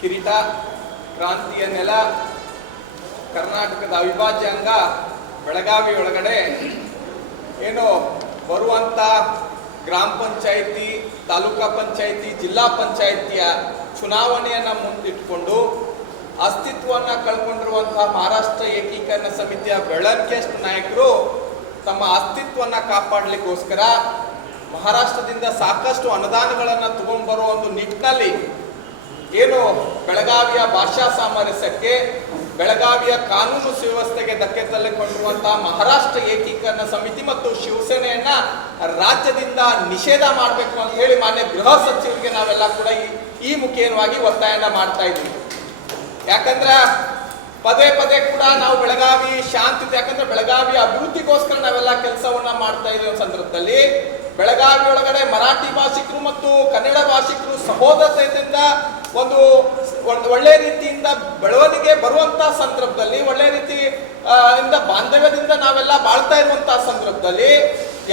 ಕಿರೀಟ, ಕ್ರಾಂತಿಯ ನೆಲ, ಕರ್ನಾಟಕದ ಅವಿಭಾಜ್ಯ ಅಂಗ ಬೆಳಗಾವಿ ಒಳಗಡೆ ಏನು ಬರುವಂಥ ಗ್ರಾಮ ಪಂಚಾಯಿತಿ, ತಾಲೂಕಾ ಪಂಚಾಯಿತಿ, ಜಿಲ್ಲಾ ಪಂಚಾಯಿತಿಯ ಚುನಾವಣೆಯನ್ನು ಮುಂದಿಟ್ಟುಕೊಂಡು ಅಸ್ತಿತ್ವವನ್ನು ಕಳ್ಕೊಂಡಿರುವಂತಹ ಮಹಾರಾಷ್ಟ್ರ ಏಕೀಕರಣ ಸಮಿತಿಯ ಬೆಳಗ್ಗೆಸ್ಟ್ ನಾಯಕರು ತಮ್ಮ ಅಸ್ತಿತ್ವವನ್ನು ಕಾಪಾಡಲಿಕ್ಕೋಸ್ಕರ ಮಹಾರಾಷ್ಟ್ರದಿಂದ ಸಾಕಷ್ಟು ಅನುದಾನಗಳನ್ನು ತಗೊಂಡ್ಬರೋ ಒಂದು ನಿಟ್ಟಿನಲ್ಲಿ ಏನು ಬೆಳಗಾವಿಯ ಭಾಷಾ ಸಾಮರಸ್ಯಕ್ಕೆ, ಬೆಳಗಾವಿಯ ಕಾನೂನು ಸುವ್ಯವಸ್ಥೆಗೆ ಧಕ್ಕೆ ತಳ್ಳಿಕೊಂಡಿರುವಂತಹ ಮಹಾರಾಷ್ಟ್ರ ಏಕೀಕರಣ ಸಮಿತಿ ಮತ್ತು ಶಿವಸೇನೆಯನ್ನ ರಾಜ್ಯದಿಂದ ನಿಷೇಧ ಮಾಡಬೇಕು ಅಂತ ಹೇಳಿ ಮಾನ್ಯ ಗೃಹ ಸಚಿವರಿಗೆ ನಾವೆಲ್ಲ ಕೂಡ ಈ ಮುಖೇನವಾಗಿ ಒತ್ತಾಯನ ಮಾಡ್ತಾ ಇದ್ದೀವಿ. ಯಾಕಂದ್ರೆ ಪದೇ ಪದೇ ಕೂಡ ನಾವು ಬೆಳಗಾವಿ ಶಾಂತಿ, ಯಾಕಂದ್ರೆ ಬೆಳಗಾವಿ ಅಭಿವೃದ್ಧಿಗೋಸ್ಕರ ನಾವೆಲ್ಲ ಕೆಲಸವನ್ನ ಮಾಡ್ತಾ ಇದ್ದೀವಿ. ಸಂದರ್ಭದಲ್ಲಿ ಬೆಳಗಾವಿ ಒಳಗಡೆ ಮರಾಠಿ ಭಾಷಿಕರು ಮತ್ತು ಕನ್ನಡ ಭಾಷಿಕರು ಸಹೋದರತೆಯಿಂದ ಒಂದು ಒಳ್ಳೆ ರೀತಿಯಿಂದ ಬೆಳವಣಿಗೆ ಬರುವಂತಹ ಸಂದರ್ಭದಲ್ಲಿ, ಒಳ್ಳೆ ರೀತಿ ಇಂದ ಬಾಂಧವ್ಯದಿಂದ ನಾವೆಲ್ಲ ಬಾಳ್ತಾ ಇರುವಂತಹ ಸಂದರ್ಭದಲ್ಲಿ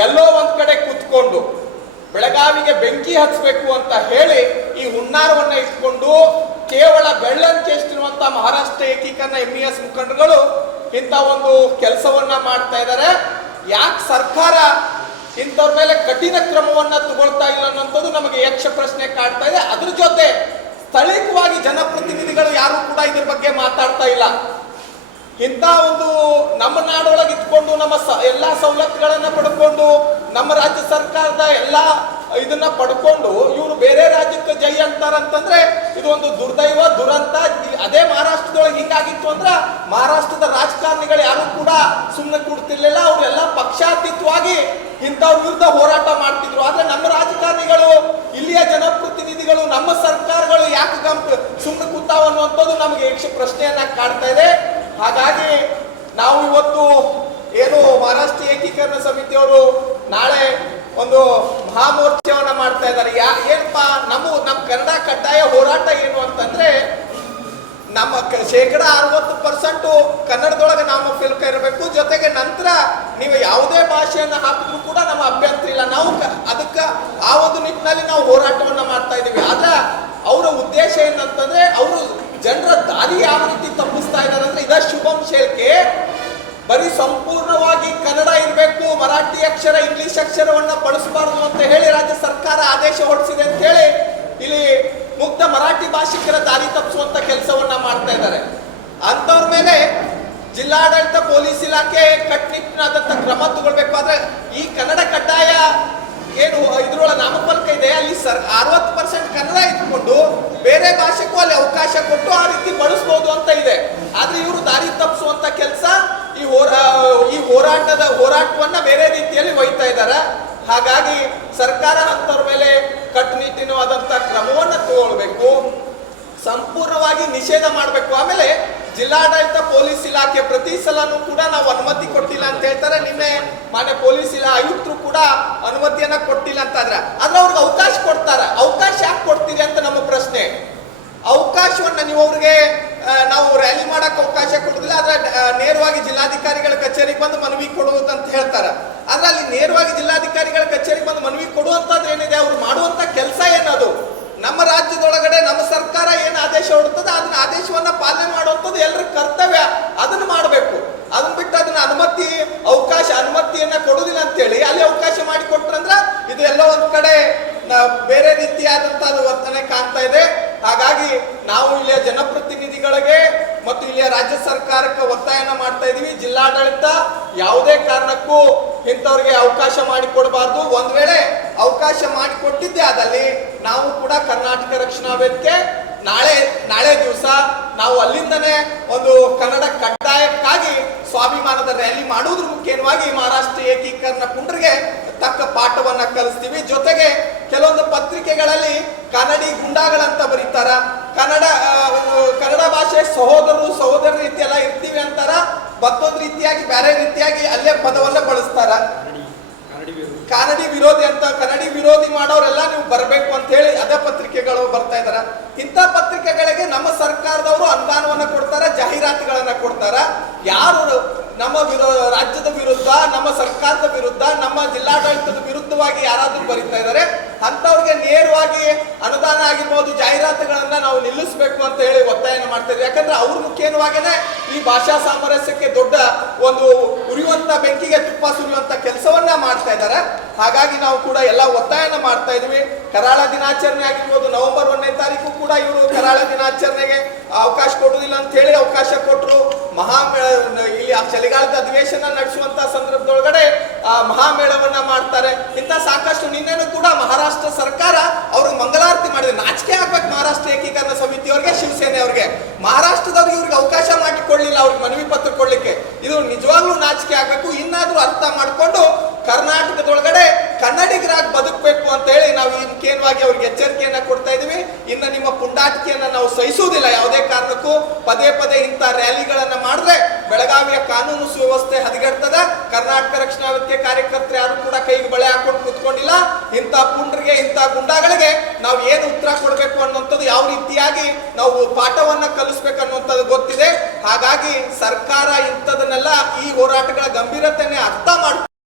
ಎಲ್ಲೋ ಒಂದ್ ಕಡೆ ಕೂತ್ಕೊಂಡು ಬೆಳಗಾವಿಗೆ ಬೆಂಕಿ ಹಚ್ಚಬೇಕು ಅಂತ ಹೇಳಿ ಈ ಹುನ್ನಾರವನ್ನ ಇಟ್ಕೊಂಡು ಕೇವಲ ಬೆಳ್ಳಂಕೆ ಎಷ್ಟಿರುವಂತಹ ಮಹಾರಾಷ್ಟ್ರ ಏಕೀಕರಣ MES ಮುಖಂಡರುಗಳು ಇಂಥ ಒಂದು ಕೆಲಸವನ್ನ ಮಾಡ್ತಾ ಇದ್ದಾರೆ. ಯಾಕೆ ಸರ್ಕಾರ ಇಂಥವ್ರ ಮೇಲೆ ಕಠಿಣ ಕ್ರಮವನ್ನ ತಗೊಳ್ತಾ ಇಲ್ಲ ಅನ್ನೋದು ನಮಗೆ ಯಕ್ಷ ಪ್ರಶ್ನೆ ಕಾಡ್ತಾ ಇದೆ. ಅದ್ರ ಜೊತೆ ಸ್ಥಳೀಯವಾಗಿ ಜನಪ್ರತಿನಿಧಿಗಳು ಯಾರು ಕೂಡ ಇದ್ರ ಬಗ್ಗೆ ಮಾತಾಡ್ತಾ ಇಲ್ಲ. ಇಂಥ ಒಂದು ನಮ್ಮ ನಾಡೊಳಗೆ ಇಟ್ಕೊಂಡು ನಮ್ಮ ಎಲ್ಲಾ ಸವಲತ್ತುಗಳನ್ನ ಪಡ್ಕೊಂಡು ನಮ್ಮ ರಾಜ್ಯ ಸರ್ಕಾರದ ಎಲ್ಲಾ ಇದನ್ನ ಪಡ್ಕೊಂಡು ಇವರು ಬೇರೆ ರಾಜ್ಯಕ್ಕೆ ಜೈ ಅಂತಾರಂತಂದ್ರೆ ಇದು ಒಂದು ದುರ್ದೈವ, ದುರಂತ. ಅದೇ ಮಹಾರಾಷ್ಟ್ರದೊಳಗೆ ಹಿಂಗಾಗಿತ್ತು ಅಂದ್ರ ಮಹಾರಾಷ್ಟ್ರದ ರಾಜಕಾರಣಿಗಳು ಯಾರು ಕೂಡ ಸುಮ್ಮನೆ ಕೂಡ್ತಿರ್ಲಿಲ್ಲ. ಅವರೆಲ್ಲ ಪಕ್ಷಾತೀತವಾಗಿ ಇಂಥವ್ರ ವಿರುದ್ಧ ಹೋರಾಟ ಮಾಡ್ತಿದ್ರು. ಆದ್ರೆ ನಮ್ಮ ರಾಜಕಾರಣಿಗಳು, ಇಲ್ಲಿಯ ಜನಪ್ರತಿನಿಧಿಗಳು, ನಮ್ಮ ಸರ್ಕಾರಗಳು ಯಾಕೆ ಸುಮ್ಮನೆ ಕೂತಾವ ಅನ್ನುವಂಥದ್ದು ನಮಗೆ ಯಕ್ಷ ಪ್ರಶ್ನೆಯನ್ನ ಕಾಡ್ತಾ ಇದೆ. ಹಾಗಾಗಿ ನಾವು ಇವತ್ತು ಏನು ಮಹಾರಾಷ್ಟ್ರ ಏಕೀಕರಣ ಸಮಿತಿಯವರು ನಾಳೆ ಒಂದು ಮಹಾಮೋರ್ಚಾವನ್ನ ಮಾಡ್ತಾ ಇದ್ದಾರೆ. ಏನಪ್ಪಾ ನಮ್ಮ ಕನ್ನಡ ಕಡ್ಡಾಯ ಹೋರಾಟ ಏನು ಅಂತಂದ್ರೆ, ನಮ್ಮ 60% ಕನ್ನಡದೊಳಗೆ ನಾಮಫಲಕ ಇರಬೇಕು. ಜೊತೆಗೆ ನಂತರ ನೀವು ಯಾವುದೇ ಭಾಷೆಯನ್ನ ಹಾಕಿದ್ರು ಕೂಡ ನಮ್ಮ ಅಭ್ಯಂತರ ಇಲ್ಲ. ನಾವು ಅದಕ್ಕೆ ಆ ಒಂದು ನಿಟ್ಟಿನಲ್ಲಿ ನಾವು ಹೋರಾಟವನ್ನ ಮಾಡ್ತಾ ಇದ್ದೀವಿ. ಆದ್ರೆ ಅವರ ಉದ್ದೇಶ ಏನಂತಂದ್ರೆ, ಅವರು ಜನರ ದಾರಿ ಯಾವ ರೀತಿ ತಪ್ಪಿಸ್ತಾ ಇದ್ದಾರೆ ಅಂದ್ರೆ, ಇದ ಶುಭಂ ಶೇಲ್ಕೆ ಬರೀ ಸಂಪೂರ್ಣವಾಗಿ ಕನ್ನಡ ಇರಬೇಕು, ಮರಾಠಿ ಅಕ್ಷರ, ಇಂಗ್ಲಿಷ್ ಅಕ್ಷರವನ್ನ ಬಳಸಬಾರದು ಅಂತ ಹೇಳಿ ರಾಜ್ಯ ಸರ್ಕಾರ ಆದೇಶ ಹೊರಡಿಸಿದೆ ಅಂತ ಹೇಳಿ ಇಲ್ಲಿ ಮುಕ್ತ ಮರಾಠಿ ಭಾಷಿಕರ ದಾರಿ ತಪ್ಪಿಸುವಂತ ಕೆಲಸವನ್ನ ಮಾಡ್ತಾ ಇದ್ದಾರೆ. ಅಂತವ್ರ ಮೇಲೆ ಜಿಲ್ಲಾಡಳಿತ, ಪೊಲೀಸ್ ಇಲಾಖೆ ಕಟ್ಟುನಿಟ್ಟಿನಾದಂತ ಕ್ರಮ ತಗೊಳ್ಬೇಕು. ಆದ್ರೆ ಈ ಕನ್ನಡ ಕಡ್ಡಾಯ ಏನು ಇದ್ರೊಳಗೆ ನಾಮಫಲಕ ಇದೆ, ಅಲ್ಲಿ 60% ಕನ್ನಡ ಇಟ್ಕೊಂಡು ಬೇರೆ ಭಾಷೆಗೂ ಅಲ್ಲಿ ಅವಕಾಶ ಕೊಟ್ಟು ಆ ರೀತಿ ಬಳಸಬಹುದು ಅಂತ ಇದೆ. ಆದ್ರೆ ಇವರು ದಾರಿ ತಪ್ಪಿಸುವಂತ ಕೆಲಸ, ಈ ಹೋರಾಟವನ್ನ ಬೇರೆ ರೀತಿಯಲ್ಲಿ ಒಯ್ತಾ ಇದ್ದಾರೆ. ಹಾಗಾಗಿ ಸರ್ಕಾರ ಅಂತವ್ರ ಮೇಲೆ ಕಟ್ಟುನಿಟ್ಟಿನವಾದಂತ ಕ್ರಮವನ್ನ ತಗೊಳ್ಬೇಕು, ಸಂಪೂರ್ಣವಾಗಿ ನಿಷೇಧ ಮಾಡಬೇಕು. ಆಮೇಲೆ ಜಿಲ್ಲಾಡಳಿತ, ಪೊಲೀಸ್ ಇಲಾಖೆ ಪ್ರತಿ ಸಲನೂ ಕೂಡ ನಾವು ಅನುಮತಿ ಕೊಟ್ಟಿಲ್ಲ ಅಂತ ಹೇಳ್ತಾರೆ. ನಿನ್ನೆ ಮಾನ್ಯ ಪೊಲೀಸ್ ಆಯುಕ್ತರು ಕೂಡ ಅನುಮತಿಯನ್ನ ಕೊಟ್ಟಿಲ್ಲ ಅಂತ ಆದ್ರೆ ಅವ್ರಿಗೆ ಅವಕಾಶ ಕೊಡ್ತಾರೆ. ಅವಕಾಶ ಯಾಕೆ ಕೊಡ್ತೀರಿ ಅಂತ ನಮ್ಮ ಪ್ರಶ್ನೆ. ಅವಕಾಶವನ್ನ ನೀವು ಅವ್ರಿಗೆ ನಾವು ರ್ಯಾಲಿ ಮಾಡಕ್ ಅವಕಾಶ ಕೊಡುದಿಲ್ಲ, ಆದ್ರೆ ನೇರವಾಗಿ ಜಿಲ್ಲಾಧಿಕಾರಿಗಳ ಕಚೇರಿಗೆ ಬಂದು ಮನವಿ ಕೊಡುವುದಂತ ಹೇಳ್ತಾರೆ. ಆದ್ರೆ ಅಲ್ಲಿ ನೇರವಾಗಿ ಜಿಲ್ಲಾಧಿಕಾರಿಗಳ ಕಚೇರಿಗೆ ಬಂದು ಮನವಿ ಕೊಡುವಂತದ್ದು ಏನಿದೆ, ಅವ್ರು ಮಾಡುವಂತ ಕೆಲಸ ಏನದು, ನಮ್ಮ ರಾಜ್ಯದೊಳಗಡೆ ನಮ್ಮ ಸರ್ಕಾರ ಏನು ಆದೇಶ ಹೊರಡ್ತದೆ ಅದನ್ನ ಆದೇಶವನ್ನ ಪಾಲನೆ ಮಾಡುವಂಥದ್ದು ಎಲ್ಲರ ಕರ್ತವ್ಯ. ಅದನ್ನ ಮಾಡಬೇಕು. ಅದನ್ನ ಬಿಟ್ಟು ಅದನ್ನ ಅನುಮತಿಯನ್ನ ಕೊಡುದಿಲ್ಲ ಅಂತೇಳಿ ಅಲ್ಲಿ ಅವಕಾಶ ಮಾಡಿಕೊಟ್ರಂದ್ರ ಇದು ಎಲ್ಲ ಒಂದ್ ಕಡೆ ಬೇರೆ ರೀತಿಯಾದಂತಹ ವರ್ತನೆ ಕಾಣ್ತಾ ಇದೆ. ಹಾಗಾಗಿ ನಾವು ಇಲ್ಲಿಯ ಜನಪ್ರತಿನಿಧಿಗಳಿಗೆ ಮತ್ತು ಇಲ್ಲಿಯ ರಾಜ್ಯ ಸರ್ಕಾರಕ್ಕೆ ಒತ್ತಾಯನ ಮಾಡ್ತಾ ಇದೀವಿ. ಜಿಲ್ಲಾಡಳಿತ ಯಾವುದೇ ಕಾರಣಕ್ಕೂ ಇಂಥವ್ರಿಗೆ ಅವಕಾಶ ಮಾಡಿಕೊಡಬಾರ್ದು. ಒಂದ್ ವೇಳೆ ಅವಕಾಶ ಮಾಡಿಕೊಟ್ಟಿದ್ದೆ ಆದಲ್ಲಿ ನಾವು ಕೂಡ ಕರ್ನಾಟಕ ರಕ್ಷಣಾ ವೇದಿಕೆ ನಾಳೆ ದಿವಸ ನಾವು ಅಲ್ಲಿಂದನೇ ಒಂದು ಕನ್ನಡ ಕಡ್ಡಾಯಕ್ಕಾಗಿ ಸ್ವಾಭಿಮಾನದ ರ್ಯಾಲಿ ಮಾಡುವುದ್ರ ಮುಖೇನವಾಗಿ ಮಹಾರಾಷ್ಟ್ರ ಏಕೀಕರಣ ಪುಂಡರಿಗೆ ತಕ್ಕ ಪಾಠವನ್ನ ಕಲಿಸ್ತೀವಿ. ಜೊತೆಗೆ ಕೆಲವೊಂದು ಪತ್ರಿಕೆಗಳಲ್ಲಿ ಕನ್ನಡಿ ಗುಂಡಾಗಳಂತ ಬರೀತಾರ, ಕನ್ನಡ ಭಾಷೆ ಸಹೋದರ ರೀತಿ ಎಲ್ಲ ಇರ್ತೀವಿ ಅಂತಾರ, ಮತ್ತೊಂದು ರೀತಿಯಾಗಿ ಬೇರೆ ರೀತಿಯಾಗಿ ಅಲ್ಲೇ ಪದವನ್ನ ಬಳಸ್ತಾರ. ಕನ್ನಡಿ ವಿರೋಧಿ ಅಂತ, ಕನ್ನಡಿ ವಿರೋಧಿ ಮಾಡೋರೆಲ್ಲ ನೀವು ಬರಬೇಕು ಅಂತ ಹೇಳಿ ಅದೇ ಪತ್ರಿಕೆಗಳು ಬರ್ತಾ ಇದಾರ. ಇಂಥ ಪತ್ರಿಕೆಗಳಿಗೆ ನಮ್ಮ ಸರ್ಕಾರದವರು ಅನುದಾನವನ್ನ ಕೊಡ್ತಾರ, ಜಾಹೀರಾತುಗಳನ್ನ ಕೊಡ್ತಾರ. ಯಾರು ನಮ್ಮ ರಾಜ್ಯದ ವಿರುದ್ಧ, ನಮ್ಮ ಸರ್ಕಾರದ ವಿರುದ್ಧ, ನಮ್ಮ ಜಿಲ್ಲಾಡಳಿತದ ವಿರುದ್ಧವಾಗಿ ಯಾರಾದ್ರೂ ಬರೀತಾ ಇದ್ದಾರೆ ಅಂಥವ್ರಿಗೆ ನೇರವಾಗಿ ಅನುದಾನ ಆಗಿರ್ಬೋದು, ಜಾಹೀರಾತುಗಳನ್ನ ನಾವು ನಿಲ್ಲಿಸಬೇಕು ಅಂತ ಹೇಳಿ ಒತ್ತಾಯನ ಮಾಡ್ತಾ ಇದ್ವಿ. ಯಾಕಂದ್ರೆ ಅವ್ರ ಮುಖೇನವಾಗೇನೆ ಈ ಭಾಷಾ ಸಾಮರಸ್ಯಕ್ಕೆ ದೊಡ್ಡ ಒಂದು ಉರಿಯುವಂತ ಬೆಂಕಿಗೆ ತುಪ್ಪ ಸುರಿಯುವಂತ ಕೆಲಸವನ್ನ ಮಾಡ್ತಾ ಇದ್ದಾರೆ. ಹಾಗಾಗಿ ನಾವು ಕೂಡ ಎಲ್ಲ ಒತ್ತಾಯನ ಮಾಡ್ತಾ ಇದ್ವಿ. ಕರಾಳ ದಿನಾಚರಣೆ ಆಗಿರ್ಬೋದು, ನವೆಂಬರ್ 1ನೇ ತಾರೀಕು ಕೂಡ ಇವರು ಕರಾಳ ದಿನಾಚರಣೆಗೆ ಅವಕಾಶ ಕೊಡುವುದಿಲ್ಲ ಅಂತ ಹೇಳಿ ಅವಕಾಶ ಕೊಟ್ಟರು. ಇಲ್ಲಿ ಚಳಿಗಾಲದ ಅಧಿವೇಶನ ನಡೆಸುವಂತ ಸಂದರ್ಭದೊಳಗಡೆ ಮಹಾಮೇಳವನ್ನ ಮಾಡ್ತಾರೆ. ಇಂಥ ಸಾಕಷ್ಟು ನಿನ್ನೆನೂ ಕೂಡ ಮಹಾರಾಷ್ಟ್ರ ಸರ್ಕಾರ ಅವ್ರಿಗೆ ಮಂಗಲಾರತಿ ಮಾಡಿದೆ. ನಾಚಿಕೆ ಆಗ್ಬೇಕು ಮಹಾರಾಷ್ಟ್ರ ಏಕೀಕರಣ ಸಮಿತಿಯವ್ರಿಗೆ, ಶಿವಸೇನೆ ಅವ್ರಿಗೆ. ಮಹಾರಾಷ್ಟ್ರದವ್ರಿಗೆ ಇವ್ರಿಗೆ ಅವಕಾಶ ಮಾಡಿಕೊಡ್ಲಿಲ್ಲ ಅವ್ರಿಗೆ ಮನವಿ ಪತ್ರ ಕೊಡ್ಲಿಕ್ಕೆ. ಇದು ನಿಜವಾಗ್ಲೂ ನಾಚಿಕೆ ಆಗ್ಬೇಕು. ಇನ್ನಾದ್ರೂ ಅರ್ಥ ಮಾಡ್ಕೊಂಡು ಕರ್ನಾಟಕದೊಳಗಡೆ ಕನ್ನಡಿಗರಾಗಿ ಬದುಕಬೇಕು ಅಂತ ಹೇಳಿ ನಾವು ಈ ಮುಖ್ಯವಾಗಿ ಅವ್ರಿಗೆ ಎಚ್ಚರಿಕೆಯನ್ನ ಕೊಡ್ತಾ ಇದೀವಿ. ಇನ್ನು ನಿಮ್ಮ ಪುಂಡಾಟಿಕೆಯನ್ನ ನಾವು ಸಹಿಸುವುದಿಲ್ಲ ಯಾವುದೇ ಕಾರಣಕ್ಕೂ. ಪದೇ ಪದೇ ಇಂಥ ರ್ಯಾಲಿಗಳನ್ನ ಮಾಡಿದ್ರೆ ಬೆಳಗಾವಿಯ ಕಾನೂನು ಸುವ್ಯವಸ್ಥೆ ಹದಗೆಡ್ತದ. ಕರ್ನಾಟಕ ರಕ್ಷಣಾ ವೇದಿಕೆ ಕಾರ್ಯಕರ್ತರು ಯಾರು ಕೂಡ ಕೈಗೆ ಬಳೆ ಹಾಕೊಂಡು ಕೂತ್ಕೊಂಡಿಲ್ಲ. ಇಂಥ ಪುಂಡ್ರಿಗೆ, ಇಂಥ ಗುಂಡಾಗಳಿಗೆ ನಾವು ಏನು ಉತ್ತರ ಕೊಡಬೇಕು ಅನ್ನುವಂಥದ್ದು, ಯಾವ ರೀತಿಯಾಗಿ ನಾವು ಪಾಠವನ್ನ ಕಲಿಸ್ಬೇಕು ಅನ್ನುವಂಥದ್ದು ಗೊತ್ತಿದೆ. ಹಾಗಾಗಿ ಸರ್ಕಾರ ಇಂಥದನ್ನೆಲ್ಲ, ಈ ಹೋರಾಟಗಳ ಗಂಭೀರತೆ